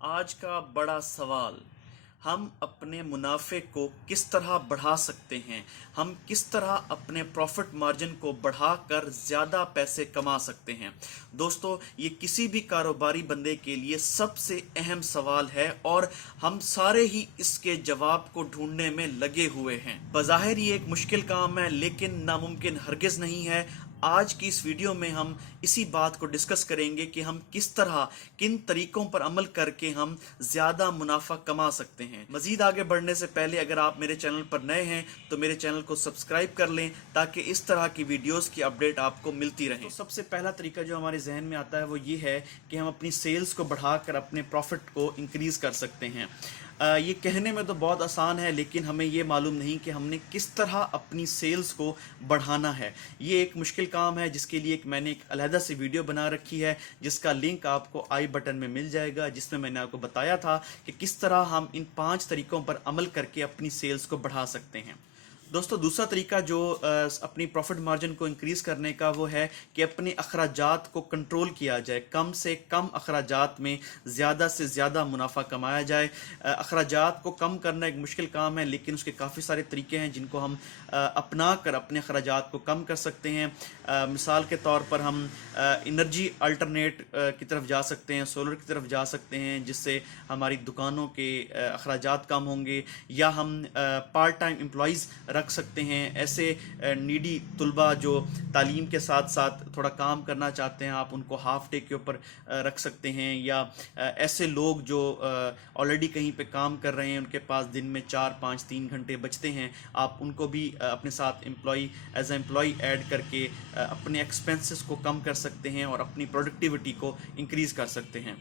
آج کا بڑا سوال، ہم اپنے منافع کو کس طرح بڑھا سکتے ہیں؟ ہم کس طرح اپنے پروفٹ مارجن کو بڑھا کر زیادہ پیسے کما سکتے ہیں؟ دوستو، یہ کسی بھی کاروباری بندے کے لیے سب سے اہم سوال ہے اور ہم سارے ہی اس کے جواب کو ڈھونڈنے میں لگے ہوئے ہیں۔ بظاہر یہ ایک مشکل کام ہے لیکن ناممکن ہرگز نہیں ہے۔ آج کی اس ویڈیو میں ہم اسی بات کو ڈسکس کریں گے کہ ہم کس طرح، کن طریقوں پر عمل کر کے ہم زیادہ منافع کما سکتے ہیں۔ مزید آگے بڑھنے سے پہلے اگر آپ میرے چینل پر نئے ہیں تو میرے چینل کو سبسکرائب کر لیں تاکہ اس طرح کی ویڈیوز کی اپڈیٹ آپ کو ملتی رہے۔ تو سب سے پہلا طریقہ جو ہمارے ذہن میں آتا ہے وہ یہ ہے کہ ہم اپنی سیلز کو بڑھا کر اپنے پروفٹ کو انکریز کر سکتے ہیں۔ یہ کہنے میں تو بہت آسان ہے لیکن ہمیں یہ معلوم نہیں کہ ہم نے کس طرح اپنی سیلز کو بڑھانا ہے۔ یہ ایک مشکل کام ہے جس کے لیے میں نے ایک علیحدہ سی ویڈیو بنا رکھی ہے جس کا لنک آپ کو آئی بٹن میں مل جائے گا، جس میں نے آپ کو بتایا تھا کہ کس طرح ہم ان 5 طریقوں پر عمل کر کے اپنی سیلز کو بڑھا سکتے ہیں۔ دوستو، دوسرا طریقہ جو اپنی پروفٹ مارجن کو انکریز کرنے کا وہ ہے کہ اپنے اخراجات کو کنٹرول کیا جائے، کم سے کم اخراجات میں زیادہ سے زیادہ منافع کمایا جائے۔ اخراجات کو کم کرنا ایک مشکل کام ہے لیکن اس کے کافی سارے طریقے ہیں جن کو ہم اپنا کر اپنے اخراجات کو کم کر سکتے ہیں۔ مثال کے طور پر ہم انرجی الٹرنیٹ کی طرف جا سکتے ہیں، سولر کی طرف جا سکتے ہیں جس سے ہماری دکانوں کے اخراجات کم ہوں گے، یا ہم پارٹ ٹائم امپلائیز رکھ سکتے ہیں۔ ایسے نیڈی طلبہ جو تعلیم کے ساتھ ساتھ تھوڑا کام کرنا چاہتے ہیں، آپ ان کو ہاف ڈے کے اوپر رکھ سکتے ہیں، یا ایسے لوگ جو آلریڈی کہیں پہ کام کر رہے ہیں، ان کے پاس دن میں 4 5 3 گھنٹے بچتے ہیں، آپ ان کو بھی اپنے ساتھ ایز اے امپلائی ایڈ کر کے اپنے ایکسپنسز کو کم کر سکتے ہیں اور اپنی پروڈکٹیوٹی کو انکریز کر سکتے ہیں۔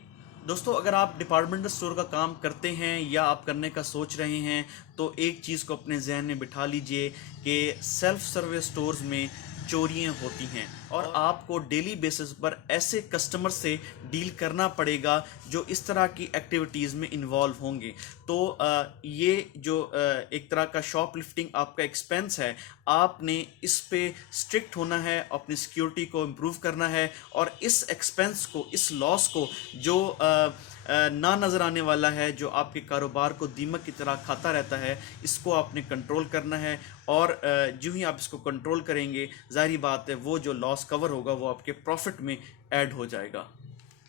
دوستو، اگر آپ ڈپارٹمنٹل اسٹور کا کام کرتے ہیں یا آپ کرنے کا سوچ رہے ہیں تو ایک چیز کو اپنے ذہن میں بٹھا لیجئے کہ سیلف سروس سٹورز میں چوریاں ہوتی ہیں اور آپ کو ڈیلی بیسس پر ایسے کسٹمر سے ڈیل کرنا پڑے گا جو اس طرح کی ایکٹیویٹیز میں انوالو ہوں گے۔ تو یہ جو ایک طرح کا شاپ لفٹنگ آپ کا ایکسپینس ہے، آپ نے اس پہ اسٹرکٹ ہونا ہے، اپنی سیکیورٹی کو امپروو کرنا ہے اور اس ایکسپینس کو، اس لاس کو جو نہ نظر آنے والا ہے، جو آپ کے کاروبار کو دیمک کی طرح کھاتا رہتا ہے، اس کو آپ نے کنٹرول کرنا ہے۔ اور جو ہی آپ اس کو کنٹرول کریں گے، ظاہری بات ہے وہ جو لاس کور ہوگا وہ آپ کے پروفٹ میں ایڈ ہو جائے گا۔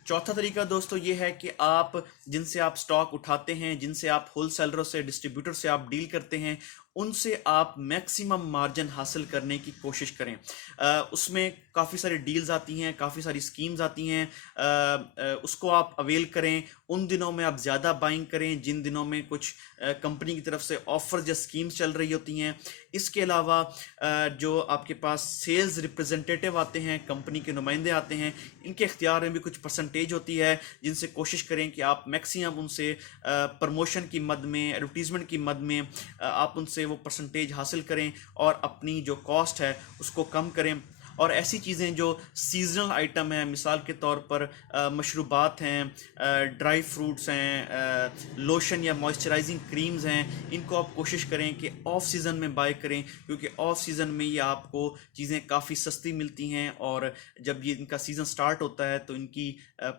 چوتھا طریقہ دوستو یہ ہے کہ آپ جن سے آپ سٹاک اٹھاتے ہیں، جن سے آپ ہول سیلروں سے، ڈسٹریبیوٹر سے آپ ڈیل کرتے ہیں، ان سے آپ میکسیمم مارجن حاصل کرنے کی کوشش کریں۔ اس میں کافی ساری ڈیلز آتی ہیں، کافی ساری سکیمز آتی ہیں، اس کو آپ اویل کریں۔ ان دنوں میں آپ زیادہ بائنگ کریں جن دنوں میں کچھ کمپنی کی طرف سے آفرز یا سکیمز چل رہی ہوتی ہیں۔ اس کے علاوہ جو آپ کے پاس سیلز ریپریزنٹیٹیو آتے ہیں، کمپنی کے نمائندے آتے ہیں، ان کے اختیار میں بھی کچھ پرسنٹیج ہوتی ہے جن سے کوشش کریں کہ آپ میکسیمم ان سے پروموشن کی مد میں، ایڈورٹیزمنٹ کی مد میں آپ ان سے وہ پرسنٹیج حاصل کریں اور اپنی جو کاسٹ ہے اس کو کم کریں۔ اور ایسی چیزیں جو سیزنل آئٹم ہیں، مثال کے طور پر مشروبات ہیں، ڈرائی فروٹس ہیں، لوشن یا موئسچرائزنگ کریمز ہیں، ان کو آپ کوشش کریں کہ آف سیزن میں بائی کریں کیونکہ آف سیزن میں یہ آپ کو چیزیں کافی سستی ملتی ہیں، اور جب یہ ان کا سیزن سٹارٹ ہوتا ہے تو ان کی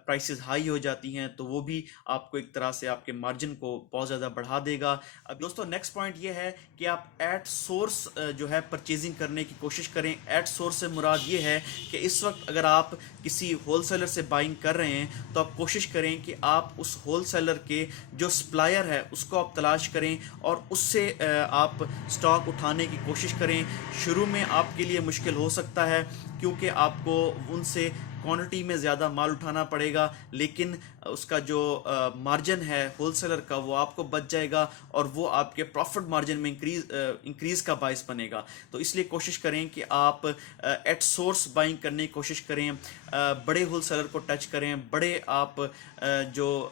پرائسز ہائی ہو جاتی ہیں، تو وہ بھی آپ کو ایک طرح سے آپ کے مارجن کو بہت زیادہ بڑھا دے گا۔ اب دوستو، نیکسٹ پوائنٹ یہ ہے کہ آپ ایٹ سورس جو ہے پرچیزنگ کرنے کی کوشش کریں۔ ایٹ سورس سے مراد یہ ہے کہ اس وقت اگر آپ کسی ہول سیلر سے بائنگ کر رہے ہیں تو آپ کوشش کریں کہ آپ اس ہول سیلر کے جو سپلائر ہے اس کو آپ تلاش کریں اور اس سے آپ سٹاک اٹھانے کی کوشش کریں۔ شروع میں آپ کے لیے مشکل ہو سکتا ہے کیونکہ آپ کو ان سے کوانٹٹی میں زیادہ مال اٹھانا پڑے گا، لیکن اس کا جو مارجن ہے ہول سیلر کا وہ آپ کو بچ جائے گا اور وہ آپ کے پروفٹ مارجن میں انکریز کا باعث بنے گا۔ تو اس لیے کوشش کریں کہ آپ ایٹ سورس بائنگ کرنے کی کوشش کریں، بڑے ہول سیلر کو ٹچ کریں، بڑے آپ جو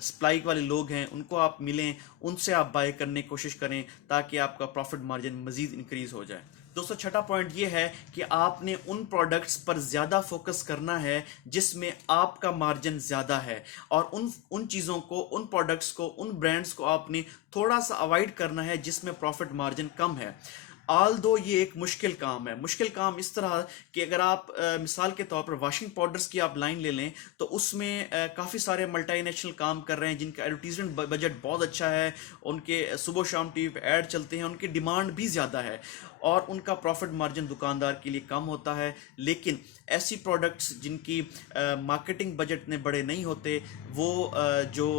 سپلائی والے لوگ ہیں ان کو آپ ملیں، ان سے آپ بائی کرنے کی کوشش کریں تاکہ آپ کا پروفٹ مارجن مزید انکریز ہو جائے۔ دوستو، چھٹا پوائنٹ یہ ہے کہ آپ نے ان پروڈکٹس پر زیادہ فوکس کرنا ہے جس میں آپ کا مارجن زیادہ ہے، اور ان چیزوں کو، ان پروڈکٹس کو، ان برانڈز کو آپ نے تھوڑا سا اوائڈ کرنا ہے جس میں پروفٹ مارجن کم ہے۔ آل دو یہ ایک مشکل کام ہے. مشکل کام اس طرح کہ اگر آپ مثال کے طور پر واشنگ پاؤڈرز کی آپ لائن لے لیں تو اس میں کافی سارے ملٹی نیشنل کام کر رہے ہیں جن کا ایڈورٹیزمنٹ بجٹ بہت اچھا ہے, ان کے صبح شام ٹی وی پہ ایڈ چلتے ہیں, ان کی ڈیمانڈ بھی زیادہ ہے اور ان کا پروفٹ مارجن دکاندار کے لیے کم ہوتا ہے. لیکن ایسی پروڈکٹس جن کی مارکیٹنگ بجٹ اتنے بڑے نہیں ہوتے وہ جو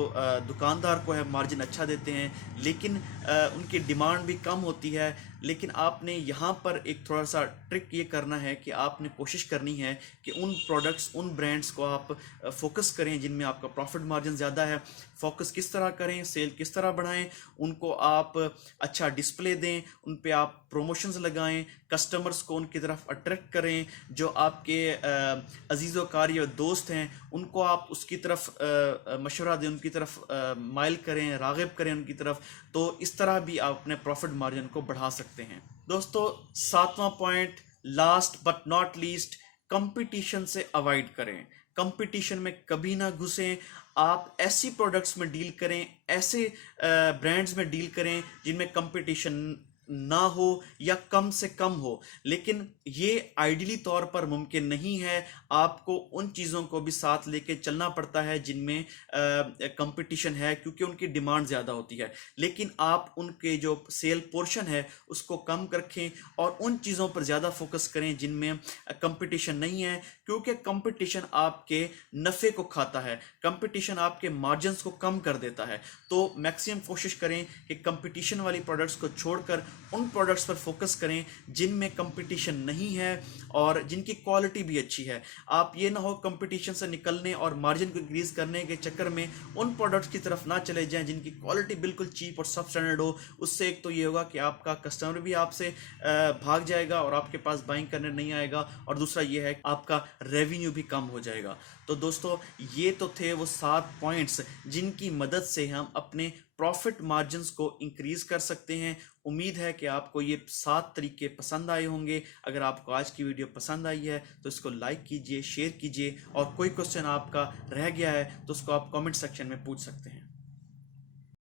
دکاندار کو ہے مارجن اچھا دیتے ہیں, لیکن ان کی ڈیمانڈ بھی کم ہوتی ہے. لیکن آپ نے یہاں پر ایک تھوڑا سا ٹرک یہ کرنا ہے کہ آپ نے کوشش کرنی ہے کہ ان پروڈکٹس, ان برانڈس کو آپ فوکس کریں جن میں آپ کا پروفٹ مارجن زیادہ ہے. فوکس کس طرح کریں, سیل کس طرح بڑھائیں, ان کو آپ اچھا ڈسپلے دیں, ان پہ آپ پروموشنز لگائیں, کسٹمرز کو ان کی طرف اٹریکٹ کریں. جو آپ کے عزیز و قاری اور دوست ہیں ان کو آپ اس کی طرف مشورہ دیں, ان کی طرف مائل کریں, راغب کریں ان کی طرف. تو اس طرح بھی آپ اپنے پروفٹ مارجن کو بڑھا سکتے ہیں. دوستو 7واں point, last but not least, competition سے اوائڈ کریں. کمپٹیشن میں کبھی نہ گھسیں. آپ ایسی پروڈکٹس میں ڈیل کریں, ایسے برانڈز میں ڈیل کریں جن میں کمپٹیشن نہ ہو یا کم سے کم ہو. لیکن یہ آئیڈیلی طور پر ممکن نہیں ہے. آپ کو ان چیزوں کو بھی ساتھ لے کے چلنا پڑتا ہے جن میں کمپٹیشن ہے, کیونکہ ان کی ڈیمانڈ زیادہ ہوتی ہے. لیکن آپ ان کے جو سیل پورشن ہے اس کو کم رکھیں اور ان چیزوں پر زیادہ فوکس کریں جن میں کمپٹیشن نہیں ہے, کیونکہ کمپٹیشن آپ کے نفع کو کھاتا ہے, کمپٹیشن آپ کے مارجنز کو کم کر دیتا ہے. تو میکسیمم کوشش کریں کہ کمپٹیشن والی پروڈکٹس کو چھوڑ کر ان پروڈکٹس پر فوکس کریں جن میں کمپٹیشن نہیں ہے اور جن کی کوالٹی بھی اچھی ہے. آپ یہ نہ ہو کمپٹیشن سے نکلنے اور مارجن کو انکریز کرنے کے چکر میں ان پروڈکٹس کی طرف نہ چلے جائیں جن کی کوالٹی بالکل چیپ اور سب اسٹینڈرڈ ہو. اس سے ایک تو یہ ہوگا کہ آپ کا کسٹمر بھی آپ سے بھاگ جائے گا اور آپ کے پاس بائنگ کرنے نہیں آئے گا, اور دوسرا یہ ہے کہ آپ کا ریونیو بھی کم ہو جائے گا. تو دوستو یہ تو تھے وہ 7 پوائنٹس جن کی مدد سے ہم اپنے پروفٹ مارجنز کو انکریز کر سکتے ہیں. امید ہے کہ آپ کو یہ 7 طریقے پسند آئے ہوں گے. اگر آپ کو آج کی ویڈیو پسند آئی ہے تو اس کو لائک کیجئے, شیئر کیجئے, اور کوئی کوسچن آپ کا رہ گیا ہے تو اس کو آپ کامنٹ سیکشن میں پوچھ سکتے ہیں.